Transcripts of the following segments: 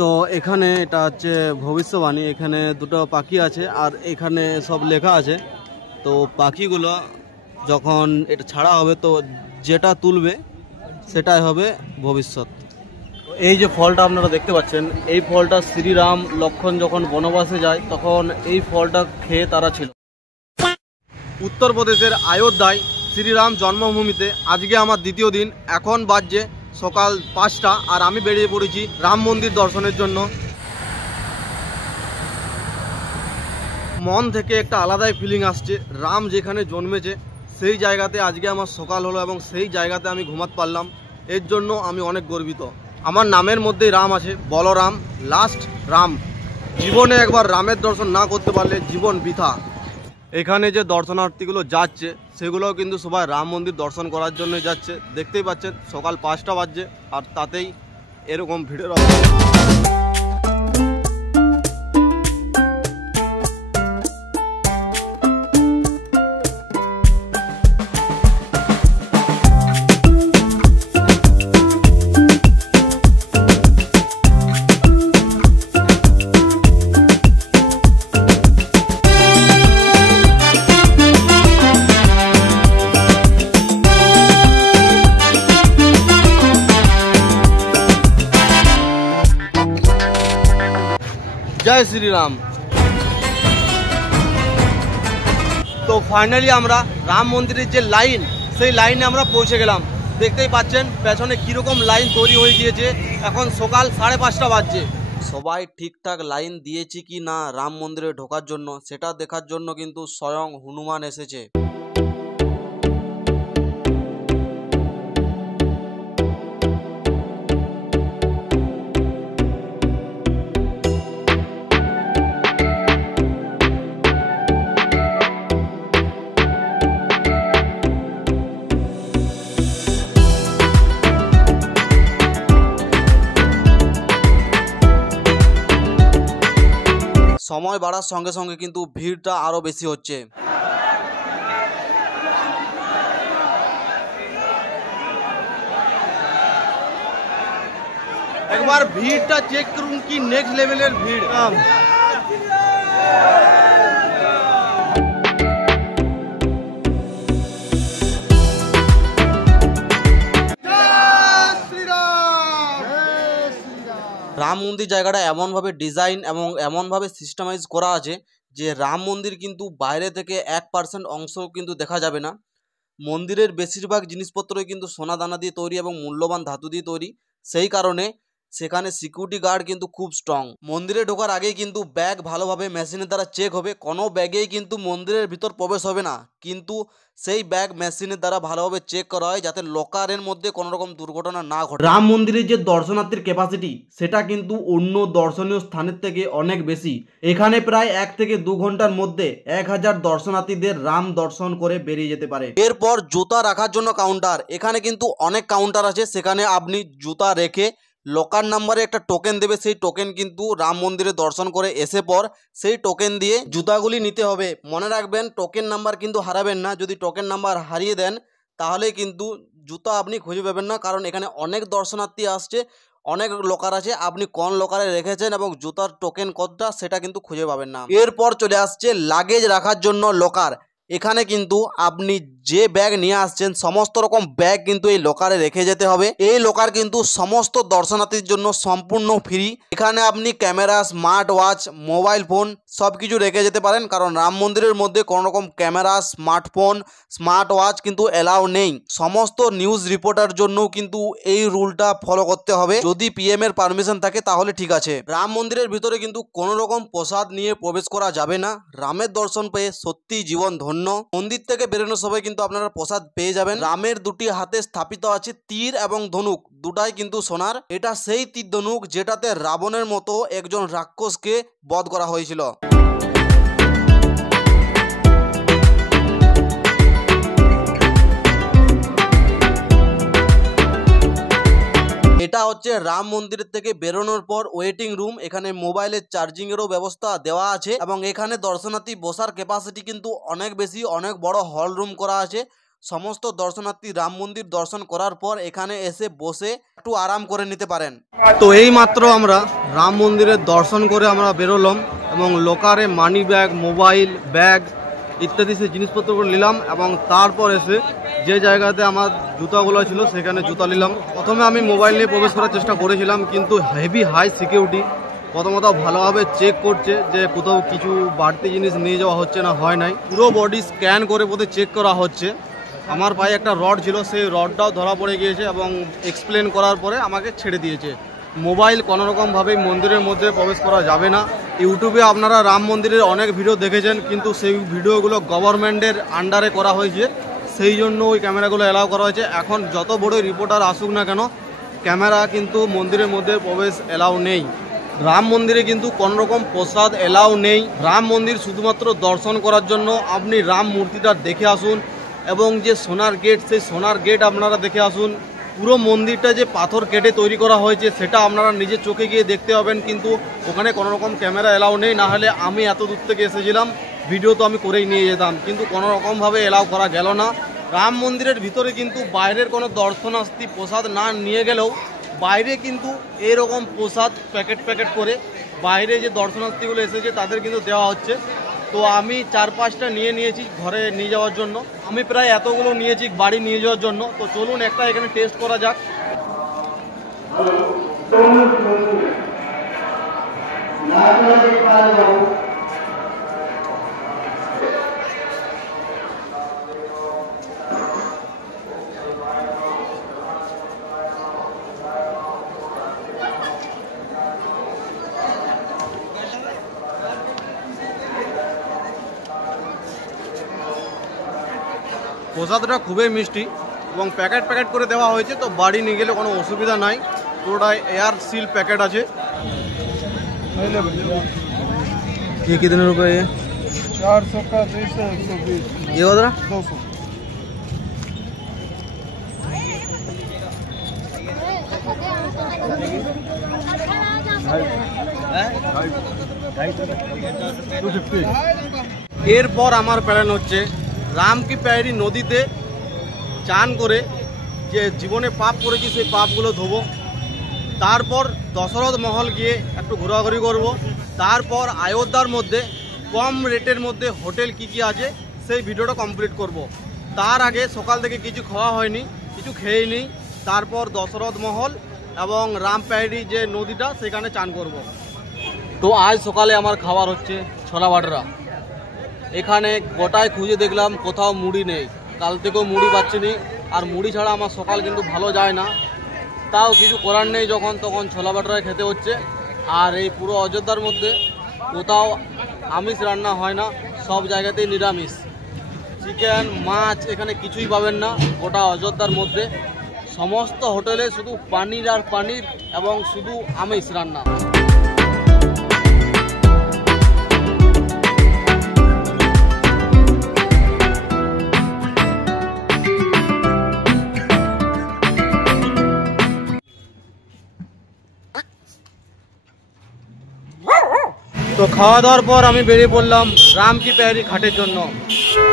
তো এখানে এটা হচ্ছে ভবিষ্যবাণী, এখানে দুটো পাখি আছে আর এখানে সব লেখা আছে। তো পাখিগুলো যখন এটা ছাড়া হবে তো যেটা তুলবে সেটাই হবে ভবিষ্যৎ। এই যে ফলটা আপনারা দেখতে পাচ্ছেন, এই ফলটা শ্রীরাম লক্ষণ যখন বনবাসে যায় তখন এই ফলটা খেয়ে তারা ছিল। উত্তরপ্রদেশের অযোধ্যায় শ্রীরাম জন্মভূমিতে আজকে আমার দ্বিতীয় দিন। এখন বাজছে সকাল 5টা আর আমি বেরিয়ে পড়েছি রাম মন্দির দর্শনের জন্য। মন থেকে একটা আলাদাই ফিলিং আসছে। রাম যেখানে জন্মেছে সেই জায়গাতে আজকে আমার সকাল হলো এবং সেই জায়গাতে আমি ঘুমাতে পারলাম, এর জন্য আমি অনেক গর্বিত। আমার নামের মধ্যেই রাম আছে, বলরাম, লাস্ট রাম। জীবনে একবার রামের দর্শন না করতে পারলে জীবন বৃথা। এখানে যে দর্শনার্থীগুলো যাচ্ছে সেগুলোও কিন্তু সবাই রাম মন্দির দর্শন করার জন্যই যাচ্ছে। দেখতেই পাচ্ছেন সকাল 5টা বাজছে আর তাতেই এরকম ভিড়ের অবস্থা। জয় শ্রীরাম। তো ফাইনালি আমরা রাম মন্দিরের যে লাইন সেই লাইনে আমরা পৌঁছে গেলাম। দেখতেই পাচ্ছেন পেছনে কীরকম লাইন তৈরি হয়ে গিয়েছে। এখন সকাল 5:30 বাজছে। সবাই ঠিকঠাক লাইন দিয়েছে কি না রাম মন্দিরে ঢোকার জন্য সেটা দেখার জন্য কিন্তু স্বয়ং হনুমান এসেছে। সময় বাড়ার সঙ্গে সঙ্গে কিন্তু ভিড়টা আরো বেশি হচ্ছে। একবার ভিড়টা চেক করুন কি নেক্সট লেভেলের ভিড়। রাম মন্দির জায়গাটা এমনভাবে ডিজাইন এবং এমনভাবে সিস্টেমাইজ করা আছে যে রাম মন্দির কিন্তু বাইরে থেকে 1% অংশ কিন্তু দেখা যাবে না। মন্দিরের বেশিরভাগ জিনিসপত্রই কিন্তু সোনা দানা দিয়ে তৈরি এবং মূল্যবান ধাতু দিয়ে তৈরি। সেই কারণে সেখানে সিকিউরিটি গার্ড কিন্তু খুব স্ট্রং। মন্দিরে ঢোকার আগেই কিন্তু ব্যাগ ভালোভাবে মেশিনের দ্বারা চেক হবে। কোনো ব্যাগেই কিন্তু মন্দিরের ভিতর প্রবেশ হবে না, কিন্তু সেই ব্যাগ মেশিনের দ্বারা ভালোভাবে চেক করা হয় যাতে লকারের মধ্যে কোনো রকম দুর্ঘটনা না ঘটে। রাম মন্দিরের যে দর্শনার্থীর ক্যাপাসিটি সেটা কিন্তু অন্য দর্শনীয় স্থানের থেকে অনেক বেশি। এখানে প্রায় 1 থেকে 2 ঘন্টার মধ্যে 1000 দর্শনার্থীদের রাম দর্শন করে বেরিয়ে যেতে পারে। এরপর জুতা রাখার জন্য কাউন্টার। এখানে কিন্তু অনেক কাউন্টার আছে, সেখানে আপনি জুতা রেখে লকার নাম্বারে একটা টোকেন দেবে। সেই টোকেন কিন্তু রাম মন্দিরে দর্শন করে এসে পর সেই টোকেন দিয়ে জুতাগুলি নিতে হবে। মনে রাখবেন টোকেন নাম্বার কিন্তু হারাবেন না। যদি টোকেন নাম্বার হারিয়ে দেন তাহলে কিন্তু জুতা আপনি খুঁজে পাবেন না, কারণ এখানে অনেক দর্শনার্থী আসছে, অনেক লকার আছে। আপনি কোন লকারে রেখেছেন এবং জুতার টোকেন কতটা সেটা কিন্তু খুঁজে পাবেন না। এরপর চলে আসছে লাগেজ রাখার জন্য লকার। এখানে কিন্তু আপনি যে ব্যাগ নিয়ে আসছেন সমস্ত রকম ব্যাগ কিন্তু এই লকারে রেখে যেতে হবে। এই লকার কিন্তু সমস্ত দর্শনার্থীর জন্য সম্পূর্ণ ফ্রি। এখানে আপনি camera, smart watch, mobile phone সবকিছু রেখে যেতে পারেন, কারণ রাম মন্দিরের মধ্যে কোনো রকম ক্যামেরা, স্মার্টফোন, স্মার্ট ওয়াচ কিন্তু এলাও নেই। সমস্ত নিউজ রিপোর্টার জন্য কিন্তু এই রুলটা ফলো করতে হবে। যদি পিএম এর পারমিশন থাকে তাহলে ঠিক আছে। রাম মন্দিরের ভিতরে কিন্তু কোনো রকম প্রসাদ নিয়ে প্রবেশ করা যাবে না। রামের দর্শন পেয়ে সত্যি জীবন ধন্য। মন্দির থেকে বেরোনোর সময় কিন্তু আপনারা প্রসাদ পেয়ে যাবেন। রামের দুটি হাতে স্থাপিত আছে তীর এবং ধনুক, দুটাই কিন্তু সোনার। এটা সেই তীর ধনুক যেটাতে রাবণের মতো একজন রাক্ষসকে বধ করা হয়েছিল। এটা হচ্ছে রাম মন্দিরের থেকে বেরোনোর পর ওয়েটিং রুম। এখানে মোবাইলের চার্জিং এরও ব্যবস্থা দেওয়া আছে এবং এখানে দর্শনার্থী বসার ক্যাপাসিটি কিন্তু অনেক বেশি, অনেক বড় হল রুম করা আছে। সমস্ত দর্শনার্থী রাম মন্দির দর্শন করার পর এখানে এসে বসে একটু আরাম করে নিতে পারেন। তো এই মাত্র আমরা রাম মন্দিরের দর্শন করে আমরা বেরোলাম এবং লোকারে মানি ব্যাগ, মোবাইল, ব্যাগ ইত্যাদি সে জিনিসপত্রগুলো নিলাম এবং তারপর এসে যে জায়গাতে আমার জুতাগুলো ছিল সেখানে জুতা নিলাম। প্রথমে আমি মোবাইল নিয়ে প্রবেশ করার চেষ্টা করেছিলাম, কিন্তু হেভি হাই সিকিউরিটি প্রথমত ভালোভাবে চেক করছে যে কোথাও কিছু বাড়তি জিনিস নিয়ে যাওয়া হচ্ছে না, হয় নাই। পুরো বডি স্ক্যান করে প্রতি চেক করা হচ্ছে। আমার পায়ে একটা রড ছিল, সেই রডটাও ধরা পড়ে গিয়েছে এবং এক্সপ্লেন করার পরে আমাকে ছেড়ে দিয়েছে। মোবাইল কোনোরকমভাবেই মন্দিরের মধ্যে প্রবেশ করা যাবে না। ইউটিউবে আপনারা রাম মন্দিরের অনেক ভিডিও দেখেছেন, কিন্তু সেই ভিডিওগুলো গভর্নমেন্টের আন্ডারে করা হয়েছে, সেই জন্য ওই ক্যামেরাগুলো অ্যালাউ করা হয়েছে। এখন যত বড়ই রিপোর্টার আসুক না কেন, ক্যামেরা কিন্তু মন্দিরের মধ্যে প্রবেশ অ্যালাউ নেই। রাম মন্দিরে কিন্তু কোনোরকম প্রসাদ অ্যালাউ নেই। রাম মন্দির শুধুমাত্র দর্শন করার জন্য আপনি রাম মূর্তিটা দেখে আসুন এবং যে সোনার গেট, সেই সোনার গেট আপনারা দেখে আসুন। পুরো মন্দিরটা যে পাথর কেটে তৈরি করা হয়েছে সেটা আপনারা নিজের চোখে গিয়ে দেখতে পাবেন, কিন্তু ওখানে কোনোরকম ক্যামেরা অ্যালাউ নেই। না হলে আমি এত দূর থেকে এসেছিলাম, ভিডিও তো আমি করেই নিয়ে যেতাম, কিন্তু কোনোরকমভাবে অ্যালাউ করা গেল না। রাম মন্দিরের ভিতরে কিন্তু বাইরের কোনো দর্শনার্থী প্রসাদ না নিয়ে গেলেও বাইরে কিন্তু এরকম প্রসাদ প্যাকেট প্যাকেট করে বাইরে যে দর্শনার্থীগুলো এসেছে তাদের কিন্তু দেওয়া হচ্ছে। তো আমি 4-5টা নিয়ে নিয়েছি ঘরে নিয়ে যাওয়ার জন্য। আমি প্রায় এতগুলো নিয়েছি বাড়ি নিয়ে যাওয়ার জন্য। তো চলুন একটা এখানে টেস্ট করা যাক। প্রসাদটা খুবই মিষ্টি এবং প্যাকেট প্যাকেট করে দেওয়া হয়েছে, তো বাড়ি নিয়ে গেলে কোনো অসুবিধা নাই। পুরোটাই এয়ার সিল প্যাকেট আছে। ये कितने रुपए है? 400 का 200 120 ये होता 200। এরপর আমার প্ল্যান হচ্ছে রাম কি প্যারি নদীতে চান করে যে জীবনে পাপ করেছি সেই পাপগুলো ধোবো। তারপর দশরথ মহল গিয়ে একটু ঘোরাঘুরি করব। তারপর অযোধ্যার মধ্যে কম রেটের মধ্যে হোটেল কি কি আছে সেই ভিডিওটা কমপ্লিট করব। তার আগে সকাল থেকে কিছু খাওয়া হয়নি, কিছু খেয়েই নিই। তারপর দশরথ মহল এবং রামপ্যারি যে নদীটা সেখানে চান করব। তো আজ সকালে আমার খাবার হচ্ছে ছোলা ভাটরা। এখানে গোটায় খুঁজে দেখলাম কোথাও মুড়ি নেই, কাল থেকেও মুড়ি পাচ্ছি নি। আর মুড়ি ছাড়া আমার সকাল কিন্তু ভালো যায় না, তাও কিছু করার নেই, যখন তখন ছোলা ভাটরায় খেতে হচ্ছে। আর এই পুরো অযোধ্যার মধ্যে কোথাও আমিষ রান্না হয় না, সব জায়গাতেই নিরামিষ। চিকেন, মাছ এখানে কিছুই পাবেন না। গোটা অযোধ্যার মধ্যে সমস্ত হোটেলে শুধু পানির আর পানির এবং শুধু আমিষ রান্না। তো খাওয়া দাওয়ার পর আমি বেরিয়ে পড়লাম রাম কি প্যারি ঘাটের জন্য।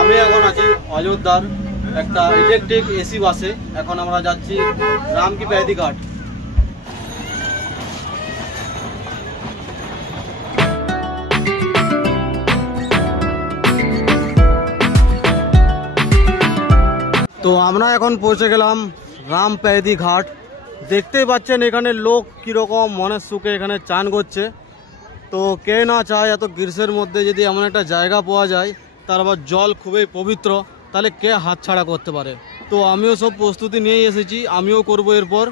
আমি এখন আছি অযোধ্যার একটা ইলেকট্রিক এসি বাসে। এখন আমরা যাচ্ছি রাম কি প্যারি ঘাট। তো আমরা এখন পৌঁছে গেলাম রাম প্যারি ঘাট। দেখতেই পাচ্ছেন এখানে লোক কীরকম মনের সুখে এখানে চান করছে। তো কে না চায় এত গ্রীষ্মের মধ্যে যদি এমন একটা জায়গা পাওয়া যায়, তার আবার জল খুবই পবিত্র, তাহলে কে হাতছাড়া করতে পারে। তো আমিও সব প্রস্তুতি নিয়েই এসেছি, আমিও করব এরপর।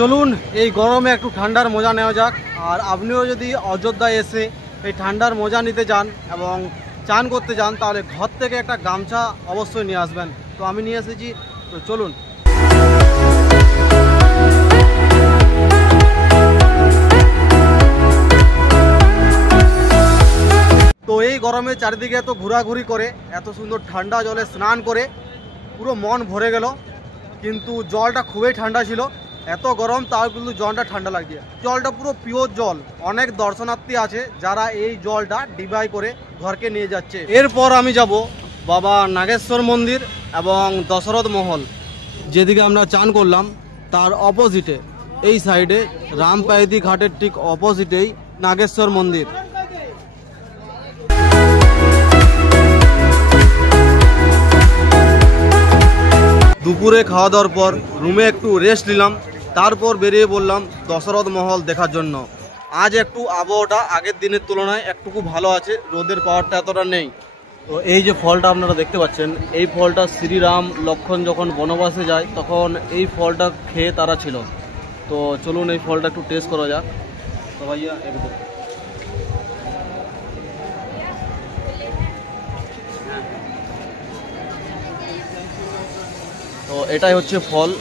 চলুন এই গরমে একটু ঠান্ডার মজা নেওয়া যাক। আর আপনিও যদি অযোধ্যায় এসে এই ঠান্ডার মজা নিতে যান এবং চান করতে যান তাহলে ঘর থেকে একটা গামছা অবশ্যই নিয়ে আসবেন। তো আমি নিয়ে এসেছি, তো চলুন। তো এই গরমে চারিদিকে এত ঘোরাঘুরি করে এত সুন্দর ঠান্ডা জলে স্নান করে পুরো মন ভরে গেল, কিন্তু জলটা খুবই ঠান্ডা ছিল। এত গরম তাও কিন্তু জলটা ঠান্ডা লাগছে, জলটা পুরো পিওর জল। অনেক দর্শনার্থী আছে যারা এই জলটা ডিবাই করে ঘরকে নিয়ে যাচ্ছে। এরপর আমি যাব বাবা নাগেশ্বর মন্দির এবং দশরথ মহল, যেদিকে আমরা চান করলাম তার অপোজিটে এই সাইডে রামপায়দি ঘাটের ঠিক অপোজিটেই নাগেশ্বর মন্দির। দুপুরে খাওয়া দাওয়ার পর রুমে একটু রেস্ট নিলাম, তারপর বেরিয়ে পড়লাম দশরথ মহল দেখার জন্য। আজ একটু আবহাওয়াটা আগের দিনের তুলনায় একটুকু ভালো আছে, রোদের পাওয়ারটা এতটা নেই। তো এই যে ফলটা আপনারা দেখতে পাচ্ছেন, এই ফলটা শ্রীরাম লক্ষ্মণ যখন বনবাসে যায় তখন এই ফলটা খেয়ে তারা ছিল। তো চলুন এই ফলটা একটু টেস্ট করা যাক। তো ভাইয়া একদম তো এটাই হচ্ছে ফল।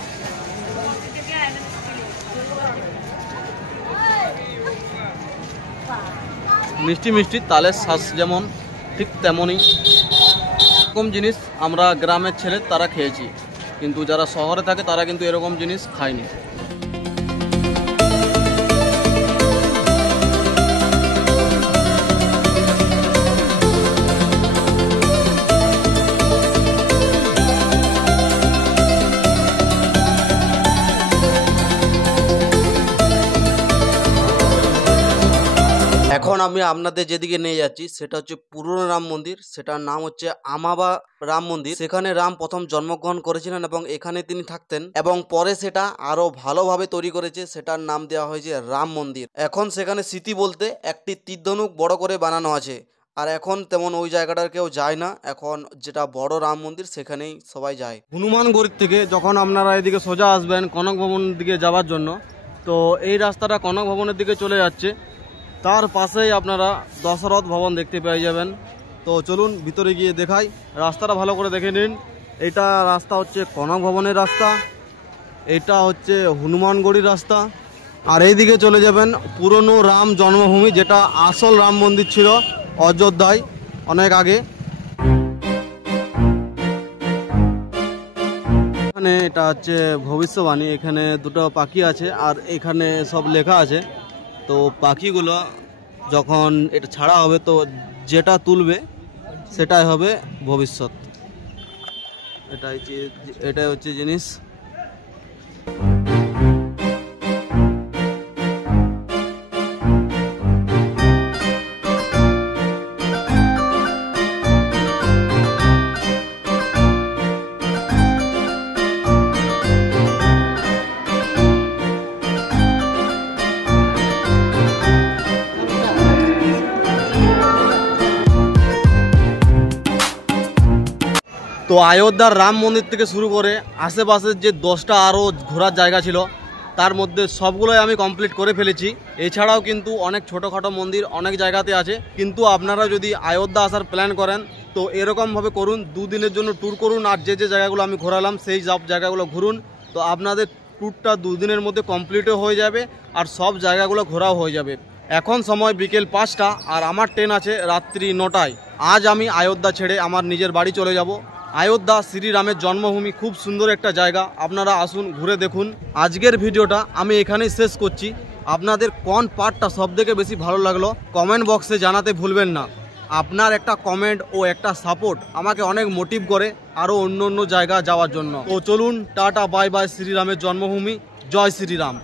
মিষ্টি মিষ্টি, তালের শ্বাস যেমন ঠিক তেমনই এরকম জিনিস আমরা গ্রামের ছেলে তারা খেয়েছি, কিন্তু যারা শহরে থাকে তারা কিন্তু এরকম জিনিস খায়নি। এখন আমি আপনাদের যেদিকে নিয়ে যাচ্ছি সেটা হচ্ছে পুরনো রাম মন্দির, সেটার নাম হচ্ছে আমাবা রাম মন্দির। সেখানে রাম প্রথম জন্মগ্রহণ করেছিলেন এবং এখানে তিনি থাকতেন, এবং পরে সেটা আরো ভালোভাবে তৈরি করেছে, সেটার নাম দেওয়া হয়েছে রাম মন্দির। এখন সেখানে স্মৃতি বলতে একটি তীরধনুক বড় করে বানানো আছে, আর এখন তেমন ওই জায়গাটার কেউ যায় না। এখন যেটা বড় রাম মন্দির সেখানেই সবাই যায়। হনুমানগড়ি থেকে যখন আপনারা এদিকে সোজা আসবেন কনক ভবনের দিকে যাওয়ার জন্য, তো এই রাস্তাটা কনক ভবনের দিকে চলে যাচ্ছে, তার পাশেই আপনারা দশরথ ভবন দেখতে পেয়ে যাবেন। তো চলুন ভিতরে গিয়ে দেখাই, রাস্তাটা ভালো করে দেখে নিন। এটা রাস্তা হচ্ছে কনক ভবনের রাস্তা, এটা হচ্ছে হনুমানগড়ির রাস্তা, আর এইদিকে চলে যাবেন পুরনো রাম জন্মভূমি, যেটা আসল রাম মন্দির ছিল অযোধ্যায় অনেক আগে। এখানে এটা হচ্ছে ভবিষ্যবাণী, এখানে দুটো পাখি আছে আর এখানে সব লেখা আছে। তো পাখিগুলো যখন এটা ছাড়া হবে তো যেটা তুলবে সেটাই হবে ভবিষ্যৎ, এটাই হচ্ছে জিনিস। তো অযোধ্যার রাম মন্দির থেকে শুরু করে আশেপাশের যে 10টা আরও ঘোরার জায়গা ছিল তার মধ্যে সবগুলোই আমি কমপ্লিট করে ফেলেছি। এছাড়াও কিন্তু অনেক ছোটোখাটো মন্দির অনেক জায়গাতে আছে, কিন্তু আপনারা যদি অযোধ্যা আসার প্ল্যান করেন তো এরকমভাবে করুন, 2 দিনের জন্য ট্যুর করুন, আর যে যে জায়গাগুলো আমি ঘোরালাম সেই সব জায়গাগুলো ঘুরুন। তো আপনাদের ট্যুরটা 2 দিনের মধ্যে কমপ্লিটও হয়ে যাবে আর সব জায়গাগুলো ঘোরাও হয়ে যাবে। এখন সময় বিকেল 5টা আর আমার ট্রেন আছে রাত্রি 9টায়। আজ আমি অযোধ্যা ছেড়ে আমার নিজের বাড়ি চলে যাব। অযোধ্যা শ্রীরামের জন্মভূমি, খুব সুন্দর একটা জায়গা, আপনারা আসুন ঘুরে দেখুন। আজকের ভিডিওটা আমি এখানেই শেষ করছি। আপনাদের কোন পার্টটা সবথেকে বেশি ভালো লাগলো কমেন্ট বক্সে জানাতে ভুলবেন না। আপনার একটা কমেন্ট ও একটা সাপোর্ট আমাকে অনেক মোটিভ করে আরও অন্য অন্য জায়গা যাওয়ার জন্য। তো চলুন, টাটা বাই বাই। শ্রীরামের জন্মভূমি, জয় শ্রীরাম।